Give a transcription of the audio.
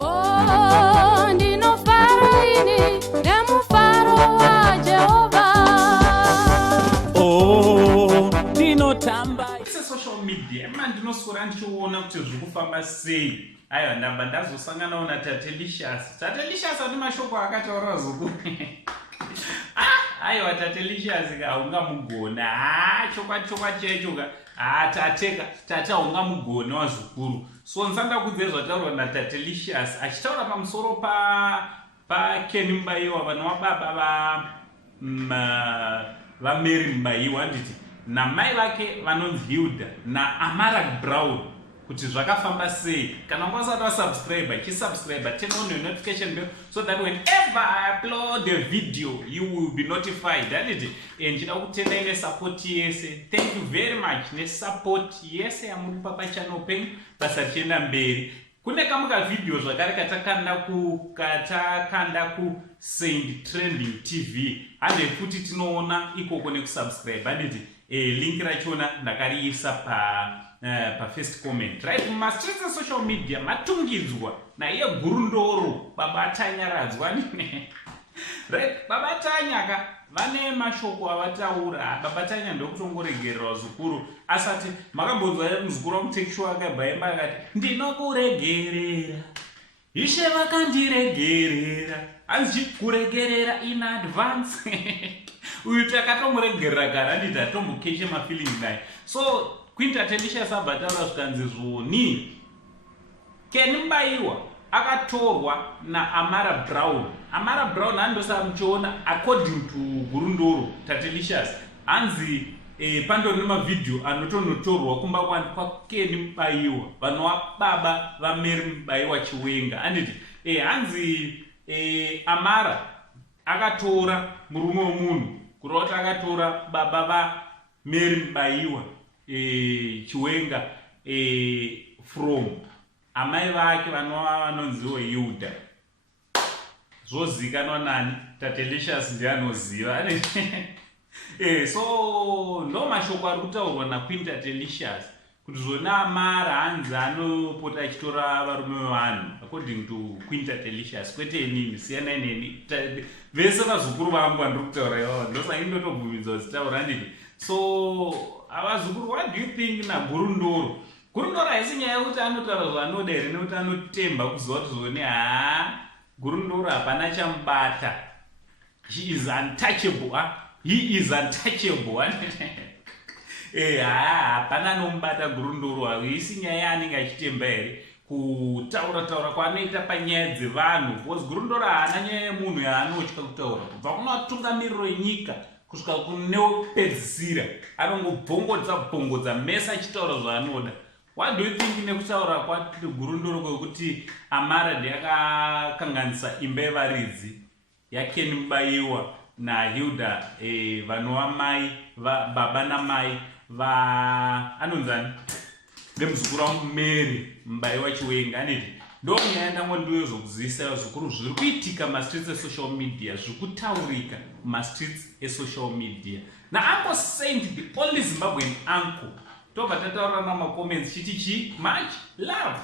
Oh, ndinofara ini nemufaro waJehovha. Oh, ndinotamba. Social media ndinoswera ndichiona kuti zviri kufamba sei. Aiwa ndamba ndazosanganawo naTate Licious. Tate Licious ane mashoko akataura zukuru. Aiwa Tate Licious ka ungamugona. Chokwa checho ka. Tate ungamugona wazukuru. So nsanda kudze zvataurwa naTate Licious achitaura pamusoro pa Ken Mbaiwa vana wababa va Mary Mbaiwa nditi namai vake vanonzi Hilda na Amara Brown kuti zvakafamba sei. Kana ungasati wasubscribe chisubscribe, turn on your notification bell so that whenever I upload a video you will be notified. Anditi ndinoda kutendera support yese. Thank you very much ne support yese yamuripa pa channel penyu basa richienda mberi. Kune kamwe video zvakare katakanda ku Send Trending TV ande kuti tinoona ikoko nekusubscribe. Anditi link rachona ndakariisa pa first comment. Right, mumastreets social media matungidzwa naiye Gurundoro baba Tanyaradzwa. Right, baba Tanyaka vane mashoko avataura. Baba Tanya ndokutongoregerera zukuru asati makambonzwa muzukuru wamutechwa akabhaimba akati ndinokuregerera ishe vakandiregerera anzi kuregerera in advance. Uyu takatomuregerera kare anditi atombokeshe mafeeling naye. So Tate Licious abataura zvikanzi zvoni Ken Mbaiwa akatorwa na Amara Brown. Amara Brown andosamuchiona according to Gurundoro Tate Licious anzi pandori nemavideo anotonotorwa kumba kwa Ken Mbaiwa vanova baba va Mary Mbaiwa Chiwenga. Anditi anzi Amara akatora murume womunhu kureva kuti akatora baba va Mary Mbaiwa Chiwenga from amai vake vanonziwo Hilda. Zvozikanwa nani Tate Licious ndiye anoziva. So ndo mashoko ari kutaurwa naQueen Tate Licious kuti zvona Amara hanzi anopota achitora varume vevanhu according to Queen Tate Licious, kwete inini siyana neni. Vese vazukuru vangu vandiri kutaura ivavo ndosaka indotobvumidza zitaura nditi. So avazukuru, what do you think na Gurundoro? Gurundoro haisi nyaya yekuti anotaura zvanoda here nekuti anotemba kuziva kuti zvone Gurundoro hapana chamubata. He is untouchable. He is untouchable. Hapana anomubata Gurundoro. Haisi nyaya yaanenge achitemba here kutaura kwaanoita panyaya dzevanhu. Because Gurundoro haana nyaya yemunhu yaanotya kutaura. Kubva kuna vatungamiriro enyika kusvika kunopedzisira anongobvongodza mese achitaura zvaanoda. What do you think nekutaura kwaGurundoro kwekuti Amara ndiyakakanganisa imba yevaridzi yaKen Mbaiwa na Hilda vanova mai baba namai anonzani vemuzukuru waMary Mbaiwa Chiwenga. Aniti ndo nyaya ndangondiyo zokuzivisa vazukuru zviri kuitika mastreets esocial media, zviri kutaurika mastreets esocial media. Na Uncle Saint, the only Zimbabwean uncle, tobva tataura namacomments chiti much love.